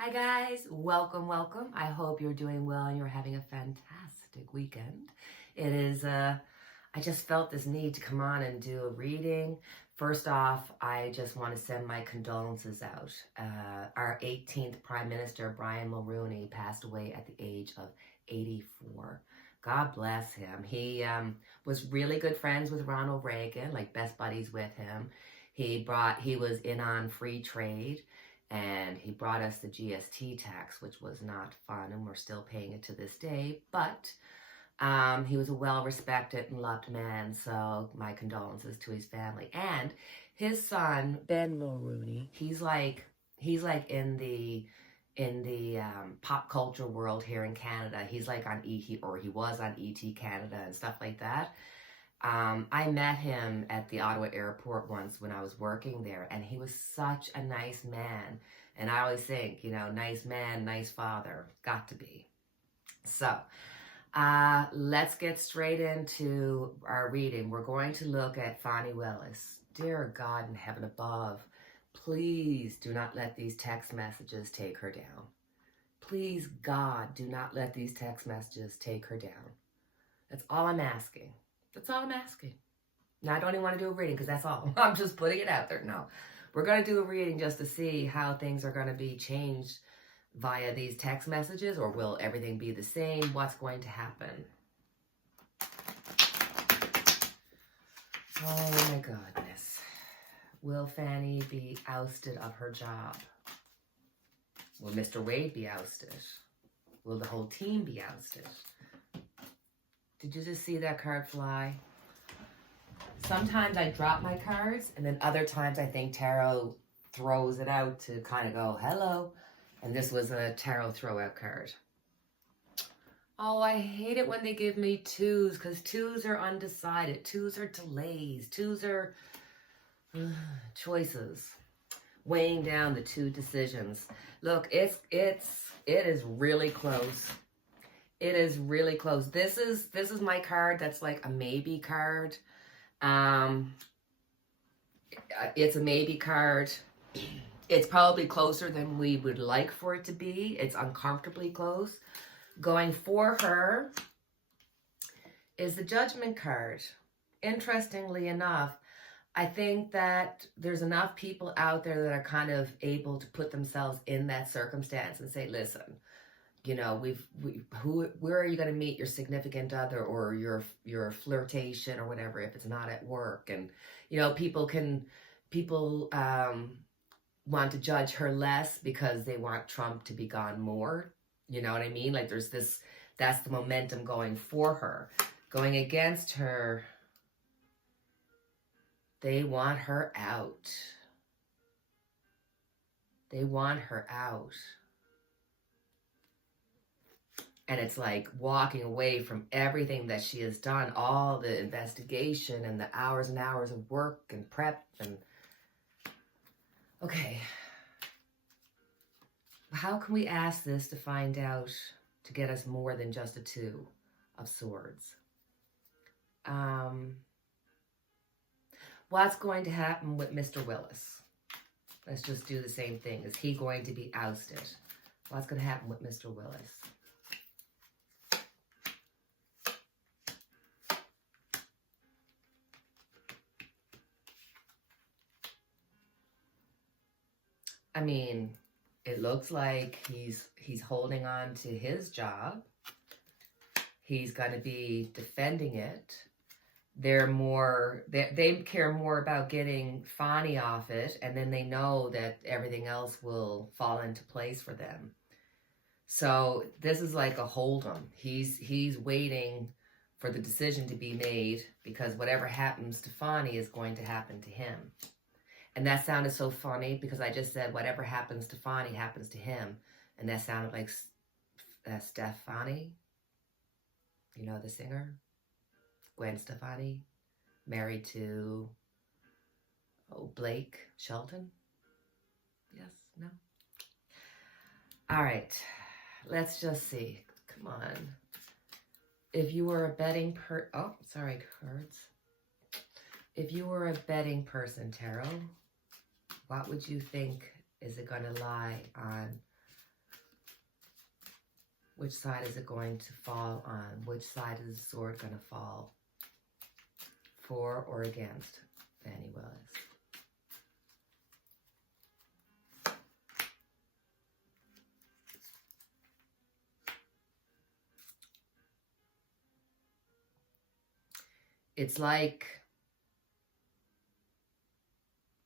Hi guys, welcome. I hope you're doing well and you're having a fantastic weekend. I just felt this need to come on and do a reading. First off, I just want to send my condolences out. Our 18th Prime Minister, Brian Mulroney, passed away at the age of 84. God bless him. He was really good friends with Ronald Reagan, like best buddies with him. He was in on free trade. And he brought us the GST tax, which was not fun, and we're still paying it to this day. But he was a well-respected and loved man, so my condolences to his family. And his son, Ben Mulroney, he's like in the pop culture world here in Canada. He's like on he was on ET Canada and stuff like that. I met him at the Ottawa airport once when I was working there, and he was such a nice man. And I always think, nice man, nice father, got to be. So, let's get straight into our reading. We're going to look at Fanny Willis. Dear God in heaven above, please do not let these text messages take her down. Please, God, do not let these text messages take her down. That's all I'm asking. That's all I'm asking. Now, I don't even want to do a reading because that's all. I'm just putting it out there. No, we're going to do a reading just to see how things are going to be changed via these text messages, or will everything be the same? What's going to happen? Oh my goodness. Will Fanny be ousted of her job? Will Mr. Wade be ousted? Will the whole team be ousted? Did you just see that card fly? Sometimes I drop my cards, and then other times I think tarot throws it out to kind of go, hello. And this was a tarot throw-out card. Oh, I hate it when they give me twos, because twos are undecided. Twos are delays. Twos are choices. Weighing down the two decisions. Look, it is really close. It is really close. This is my card that's like a maybe card. It's a maybe card. It's probably closer than we would like for it to be. It's uncomfortably close. Going for her is the Judgment card. Interestingly enough, I think that there's enough people out there that are kind of able to put themselves in that circumstance and say, listen, where are you going to meet your significant other or your flirtation or whatever if it's not at work? And people want to judge her less because they want Trump to be gone more. You know what I mean? Like that's the momentum going for her. Going against her, they want her out. They want her out. And it's like walking away from everything that she has done, all the investigation and the hours and hours of work and prep. And okay, how can we ask this to find out, to get us more than just a Two of Swords? What's going to happen with Mr. Willis? Let's just do the same thing. Is he going to be ousted? What's going to happen with Mr. Willis? I mean, it looks like he's holding on to his job. He's going to be defending it. They care more about getting Fani off it, and then they know that everything else will fall into place for them. So this is like a hold 'em. He's waiting for the decision to be made, because whatever happens to Fani is going to happen to him. And that sounded so funny because I just said whatever happens to Fanny happens to him. And that sounded like Stefani. You know the singer? Gwen Stefani. Married to Blake Shelton? Yes? No? All right. Let's just see. Come on. If you were a betting cards. If you were a betting person, tarot, what would you think is it going to lie on Which side is it going to fall on? Which side is the sword going to fall? For or against Fanny Willis? It's like,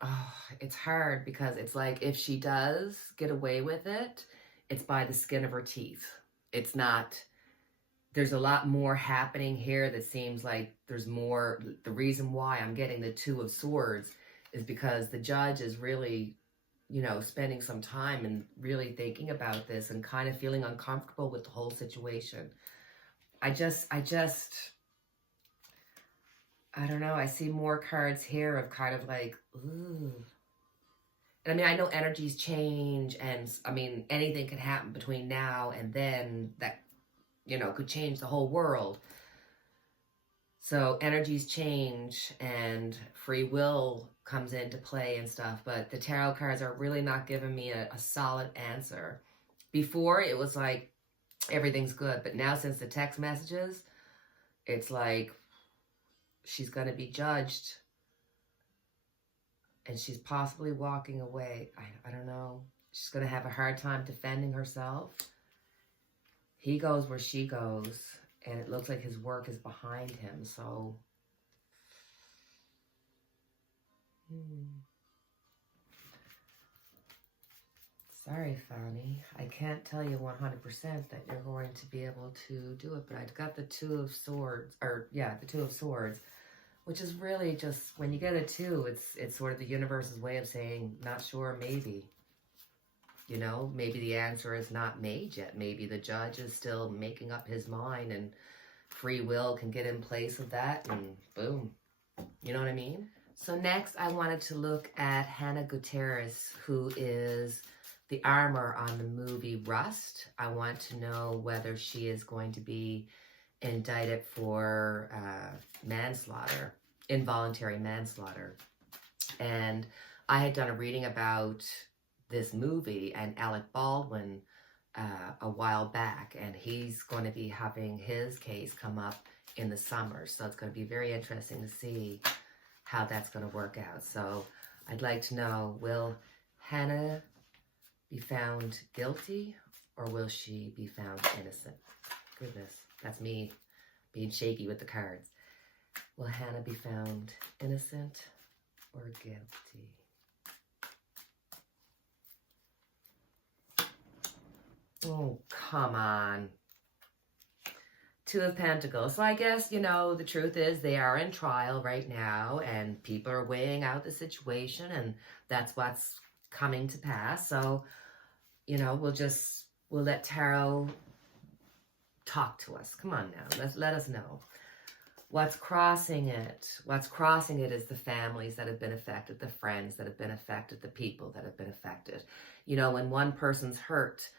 oh, it's hard because it's like if she does get away with it, it's by the skin of her teeth. It's not, there's a lot more happening here that seems like there's more. The reason why I'm getting the Two of Swords is because the judge is really, you know, spending some time and really thinking about this and kind of feeling uncomfortable with the whole situation. I don't know. I see more cards here of kind of like, ooh. And I mean, I know energies change, and I mean, anything could happen between now and then that, you know, could change the whole world. So energies change and free will comes into play and stuff, but the tarot cards are really not giving me a solid answer. Before, it was like, everything's good, but now since the text messages, it's like, she's going to be judged and she's possibly walking away. I don't know. She's going to have a hard time defending herself. He goes where she goes, and it looks like his work is behind him, so... Sorry, Fanny. I can't tell you 100% that you're going to be able to do it, but I've got the Two of Swords, or yeah, the Two of Swords, which is really just, when you get a two, it's sort of the universe's way of saying, not sure, maybe. You know, maybe the answer is not made yet. Maybe the judge is still making up his mind and free will can get in place of that and boom. You know what I mean? So next I wanted to look at Hannah Gutierrez, who is the armor on the movie Rust. I want to know whether she is going to be indicted for manslaughter, involuntary manslaughter. And I had done a reading about this movie and Alec Baldwin a while back, and he's going to be having his case come up in the summer. So it's going to be very interesting to see how that's going to work out. So I'd like to know, will Hannah be found guilty or will she be found innocent? Goodness, that's me being shaky with the cards. Will Hannah be found innocent or guilty? Oh, come on. Two of Pentacles. So I guess, you know, the truth is they are in trial right now and people are weighing out the situation and that's what's coming to pass. So, you know, we'll let tarot talk to us. Come on now. Let us know. What's crossing it? What's crossing it is the families that have been affected, the friends that have been affected, the people that have been affected. You know, when one person's hurt,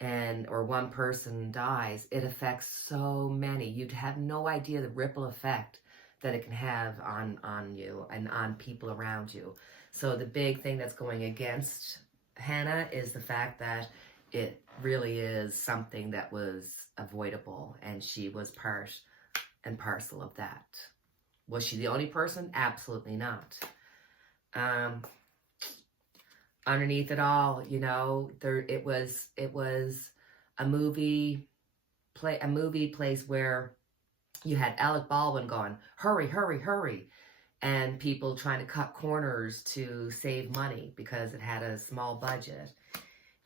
or one person dies, it affects so many. You'd have no idea the ripple effect that it can have on you and on people around you. So the big thing that's going against Hannah is the fact that it really is something that was avoidable and she was part and parcel of that. Was she the only person? Absolutely not. Underneath it all, you know, it was a movie place where you had Alec Baldwin going, hurry, hurry, hurry, and people trying to cut corners to save money because it had a small budget.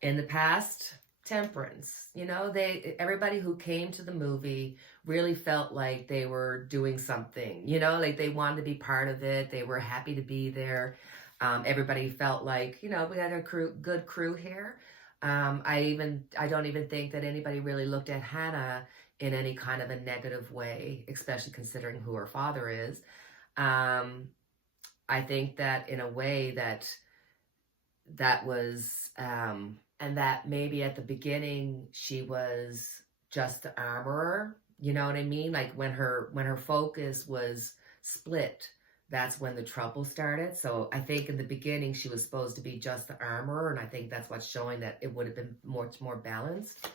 In the past, temperance, you know, everybody who came to the movie really felt like they were doing something, you know, like they wanted to be part of it. They were happy to be there. Everybody felt like, you know, we had a good crew here. I don't even think that anybody really looked at Hannah in any kind of a negative way, especially considering who her father is. I think that in a way that was, and that maybe at the beginning she was just the armorer, you know what I mean? Like when her focus was split, that's when the trouble started. So I think in the beginning she was supposed to be just the armorer, and I think that's what's showing that it would have been much more balanced.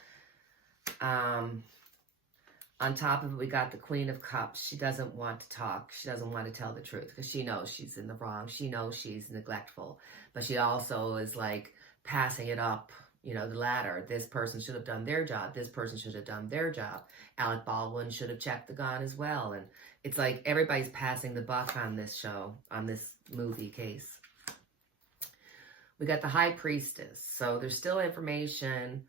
On top of it, we got the Queen of Cups. She doesn't want to talk. She doesn't want to tell the truth because she knows she's in the wrong. She knows she's neglectful. But she also is like passing it up, you know, the ladder. This person should have done their job. This person should have done their job. Alec Baldwin should have checked the gun as well. And it's like everybody's passing the buck on this show, on this movie case. We got the High Priestess. So there's still information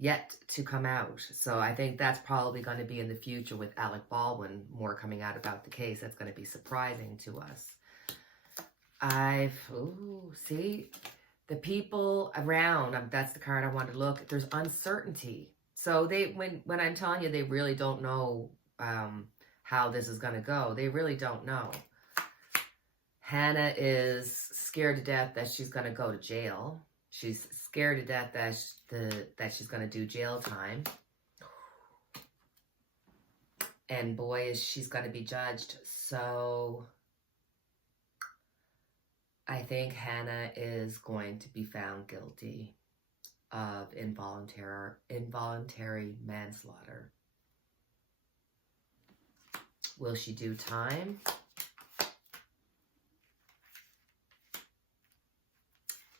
yet to come out. So I think that's probably going to be in the future with Alec Baldwin, more coming out about the case. That's going to be surprising to us. See, the people around, that's the card I wanted to look. There's uncertainty. So when I'm telling you, they really don't know how this is going to go. They really don't know. Hannah is scared to death that she's going to go to jail. She's scared to death that she's going to do jail time. And boy, is she's going to be judged. So I think Hannah is going to be found guilty of involuntary manslaughter. Will she do time?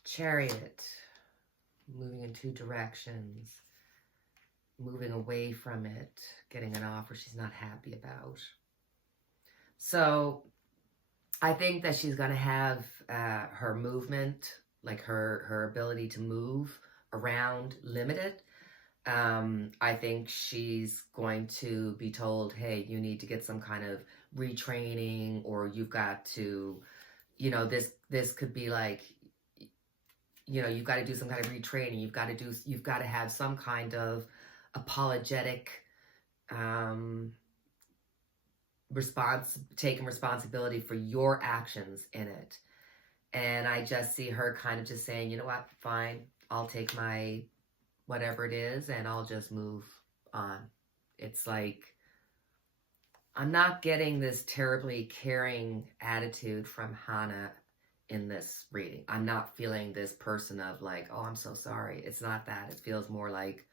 Chariot, moving in two directions, moving away from it, getting an offer she's not happy about. So I think that she's going to have her movement, like her ability to move around, limited. I think she's going to be told, hey, you need to get some kind of retraining, or you've got to, you know, this could be like, you know, you've got to do some kind of retraining. You've got to have some kind of apologetic taking responsibility for your actions in it. And I just see her kind of just saying, you know what, fine, I'll take my whatever it is and I'll just move on. It's like, I'm not getting this terribly caring attitude from Hannah in this reading. I'm not feeling this person of like, oh, I'm so sorry. It's not that. It feels more like,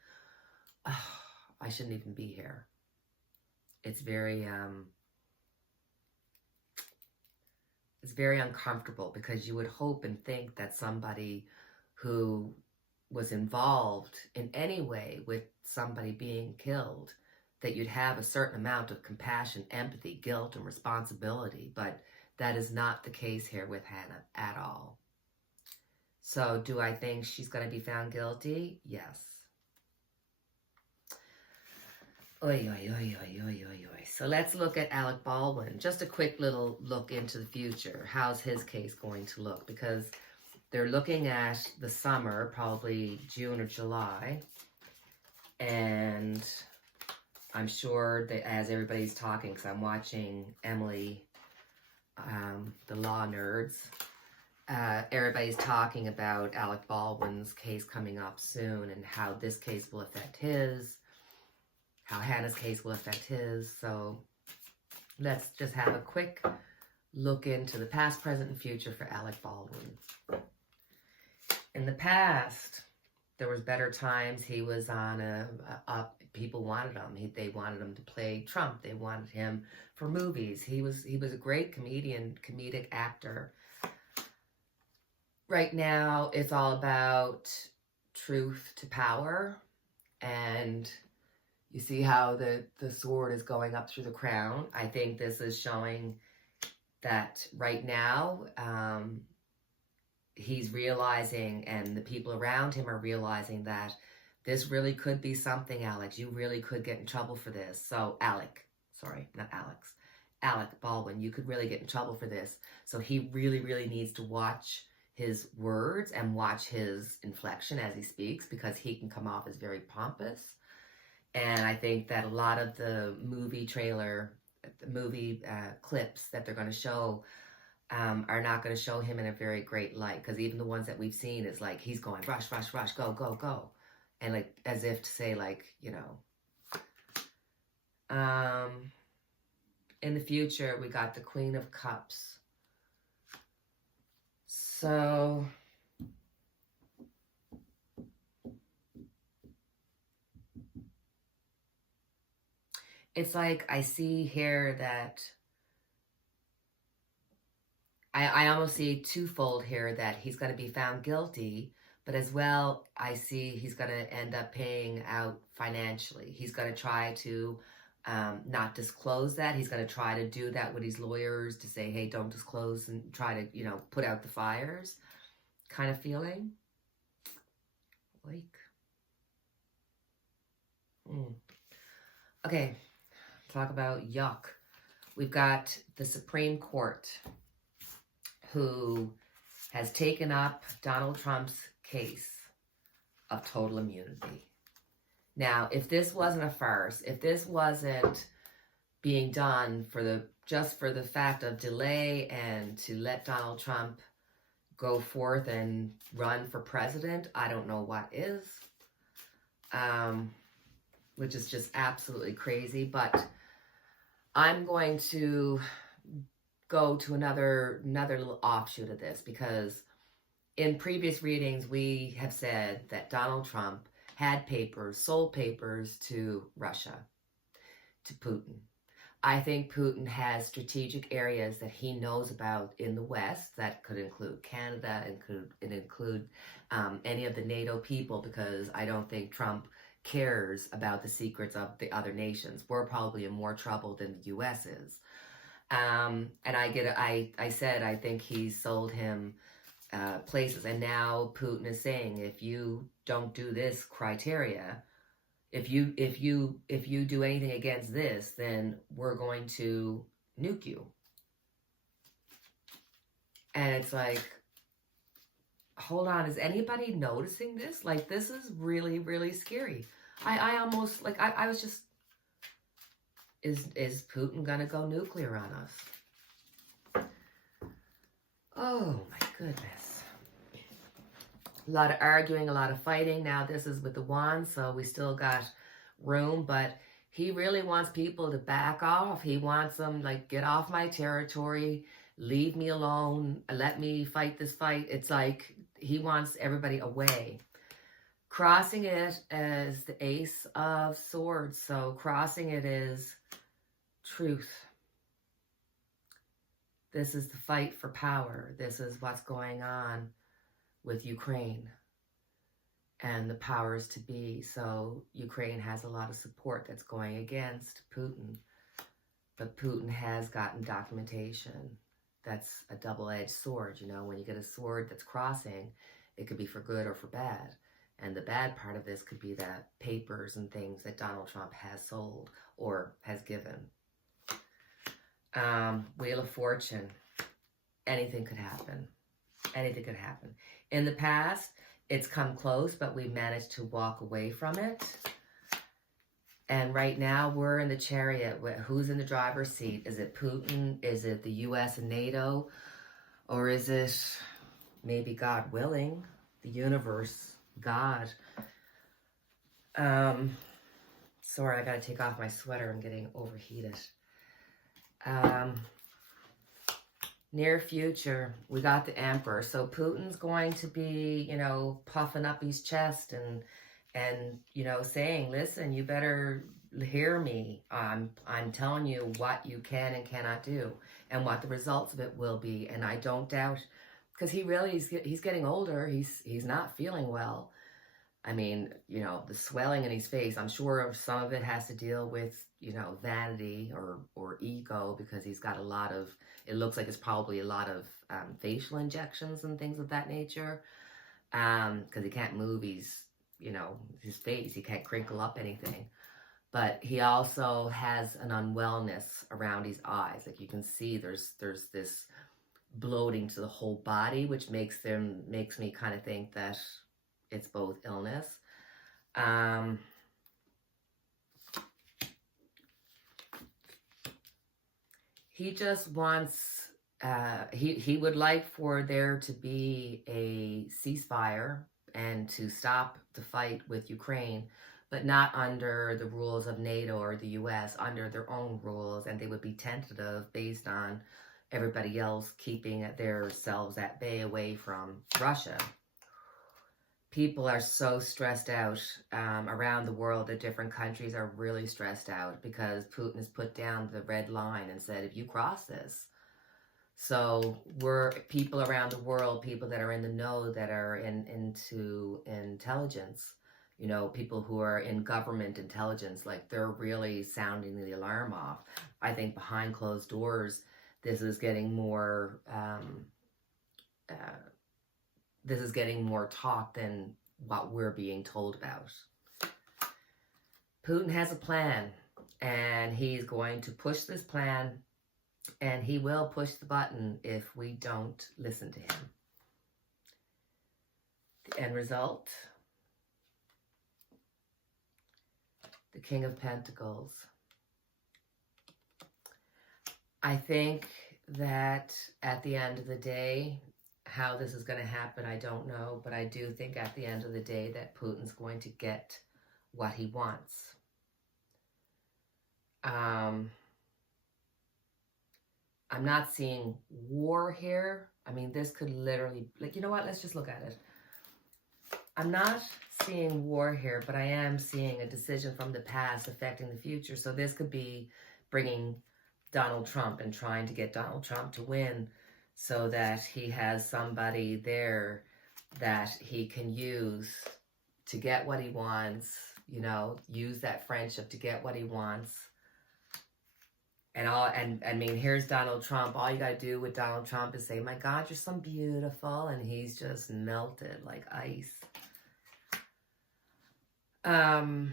oh, I shouldn't even be here. It's very uncomfortable, because you would hope and think that somebody who was involved in any way with somebody being killed, that you'd have a certain amount of compassion, empathy, guilt, and responsibility. But that is not the case here with Hannah at all. So do I think she's going to be found guilty? Yes. Oy, oy, oy, oy, oy, oy, oy. So let's look at Alec Baldwin. Just a quick little look into the future. How's his case going to look? Because they're looking at the summer, probably June or July. And I'm sure that as everybody's talking, because I'm watching Emily, the law nerds, everybody's talking about Alec Baldwin's case coming up soon and how this case will affect his, how Hannah's case will affect his. So let's just have a quick look into the past, present, and future for Alec Baldwin. In the past, there was better times. He was on people wanted him. They wanted him to play Trump. They wanted him for movies. He was a great comedic actor. Right now, it's all about truth to power, and you see how the sword is going up through the crown. I think this is showing that right now, he's realizing, and the people around him are realizing, that this really could be something, Alex. You really could get in trouble for this. So Alec Baldwin, you could really get in trouble for this. So he really, really needs to watch his words and watch his inflection as he speaks, because he can come off as very pompous. And I think that a lot of the movie clips that they're going to show are not going to show him in a very great light, because even the ones that we've seen is like he's going rush, rush, rush, go, go, go, and like as if to say, like, you know. In the future, we got the Queen of Cups. So it's like I see here that I almost see twofold here, that he's going to be found guilty, but as well, I see he's going to end up paying out financially. He's going to try to not disclose that. He's going to try to do that with his lawyers to say, hey, don't disclose, and try to, you know, put out the fires kind of feeling. Like, okay, talk about yuck. We've got the Supreme Court, who has taken up Donald Trump's case of total immunity. Now, if this wasn't a farce, if this wasn't being done for just for the fact of delay and to let Donald Trump go forth and run for president, I don't know what is, which is just absolutely crazy. But I'm going to go to another little offshoot of this, because in previous readings we have said that Donald Trump had papers, sold papers to Russia, to Putin. I think Putin has strategic areas that he knows about in the West that could include Canada and could include any of the NATO people, because I don't think Trump cares about the secrets of the other nations. We're probably in more trouble than the U.S. is. And I said I think he sold him places, and now Putin is saying, if you don't do this criteria, if you do anything against this, then we're going to nuke you. And it's like, hold on, is anybody noticing this? Like, this is really, really scary. I almost, like, I was just, is Putin gonna go nuclear on us? Oh my goodness. A lot of arguing, a lot of fighting. Now this is with the wand, so we still got room, but he really wants people to back off. He wants them, like, get off my territory, leave me alone, let me fight this fight. It's like he wants everybody away. Crossing it as the Ace of Swords. So crossing it is truth. This is the fight for power. This is what's going on with Ukraine and the powers to be. So Ukraine has a lot of support that's going against Putin. But Putin has gotten documentation. That's a double-edged sword. You know, when you get a sword that's crossing, it could be for good or for bad. And the bad part of this could be the papers and things that Donald Trump has sold or has given. Wheel of Fortune. Anything could happen. Anything could happen. In the past, it's come close, but we've managed to walk away from it. And right now, we're in the chariot. Who's in the driver's seat? Is it Putin? Is it the U.S. and NATO? Or is it, maybe God willing, the universe, God? Sorry, I gotta take off my sweater. I'm getting overheated. Near future, we got the Emperor. So Putin's going to be, you know, puffing up his chest and you know, saying, listen, you better hear me. I'm telling you what you can and cannot do and what the results of it will be. And I don't doubt, because he's getting older. He's not feeling well. I mean, you know, the swelling in his face, I'm sure some of it has to deal with, you know, vanity or ego, because he's got a lot of, it looks like it's probably a lot of facial injections and things of that nature, because he can't move his, you know, his face. He can't crinkle up anything. But he also has an unwellness around his eyes. Like, you can see there's this bloating to the whole body, which makes me kind of think that it's both illness. He just wants, he would like for there to be a ceasefire and to stop the fight with Ukraine, but not under the rules of NATO or the US, under their own rules, and they would be tentative based on everybody else keeping themselves at bay away from Russia. people are so stressed out around the world. That different countries are really stressed out because Putin has put down the red line and said, if you cross this. So we're people around the world, people that are in the know, that are into intelligence, you know, people who are in government intelligence, like they're really sounding the alarm off. I think behind closed doors, this is getting more talk than what we're being told about. Putin has a plan, and he's going to push this plan, and he will push the button if we don't listen to him. The end result, the King of Pentacles. I think that at the end of the day, how this is going to happen, I don't know, but I do think at the end of the day that Putin's going to get what he wants. I'm not seeing war here. I mean, this could literally, like, you know what? Let's just look at it. I'm not seeing war here, but I am seeing a decision from the past affecting the future. So this could be bringing Donald Trump and trying to get Donald Trump to win so that he has somebody there that he can use to get what he wants, you know, use that friendship to get what he wants. And I mean, here's Donald Trump. All you got to do with Donald Trump is say, my God, you're so beautiful. And he's just melted like ice. I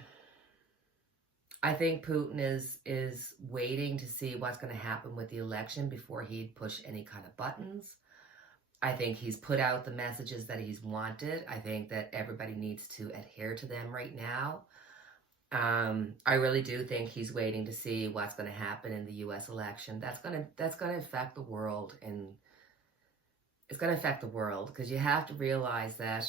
think Putin is waiting to see what's going to happen with the election before he'd push any kind of buttons. I think he's put out the messages that he's wanted. I think that everybody needs to adhere to them right now. I really do think he's waiting to see what's going to happen in the U.S. election. That's going to affect the world, and it's going to affect the world because you have to realize that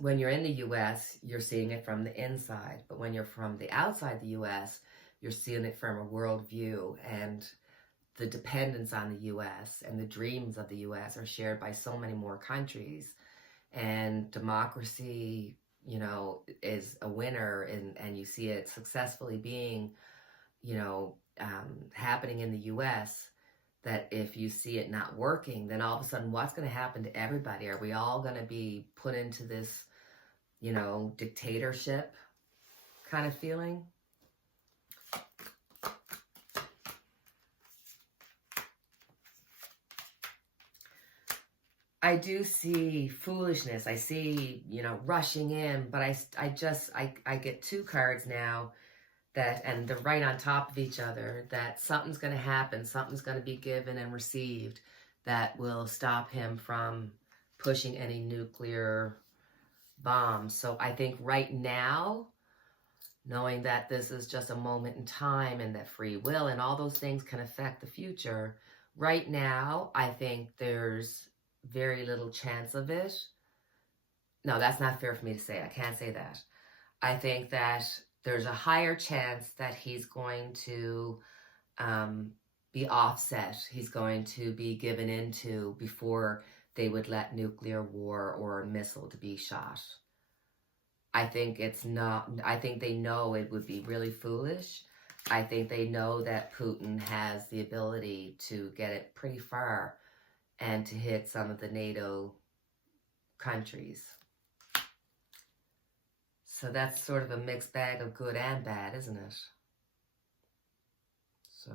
when you're in the U.S., you're seeing it from the inside, but when you're from the outside the U.S., you're seeing it from a world view, and the dependence on the U.S. and the dreams of the U.S. are shared by so many more countries, and democracy, you know, is a winner, and you see it successfully being, you know, happening in the U.S., that if you see it not working, then all of a sudden what's going to happen to everybody? Are we all going to be put into this, you know, dictatorship kind of feeling? I do see foolishness. I see, you know, rushing in, but I get two cards now that, and they're right on top of each other, that something's going to happen, something's going to be given and received that will stop him from pushing any nuclear bombs. So I think right now, knowing that this is just a moment in time and that free will and all those things can affect the future, right now, I think there's very little chance of it. No, that's not fair for me to say. I can't say that. I think that there's a higher chance that he's going to be offset. He's going to be given into before they would let nuclear war or a missile to be shot. I think it's not, I think they know it would be really foolish. I think they know that Putin has the ability to get it pretty far and to hit some of the NATO countries. So that's sort of a mixed bag of good and bad, isn't it? So,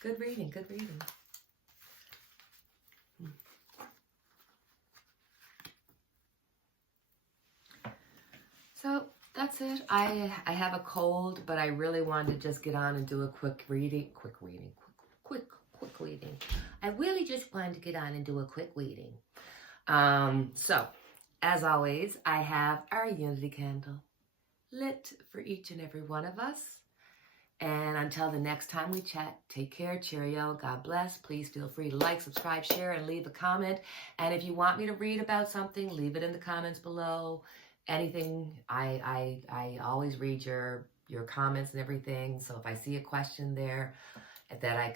good reading, good reading. So that's it. I have a cold, but I really wanted to just get on and do a quick reading. Quick reading. I really just wanted to get on and do a quick reading. So, as always, I have our unity candle lit for each and every one of us. And until the next time we chat, take care, cheerio, God bless. Please feel free to like, subscribe, share, and leave a comment. And if you want me to read about something, leave it in the comments below. Anything, I always read your comments and everything. So if I see a question there that I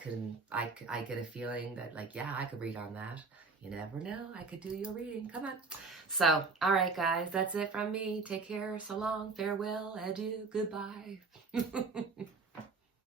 get a feeling that, like, yeah, I could read on that. You never know. I could do your reading. Come on. So, all right, guys. That's it from me. Take care. So long. Farewell. Adieu. Goodbye.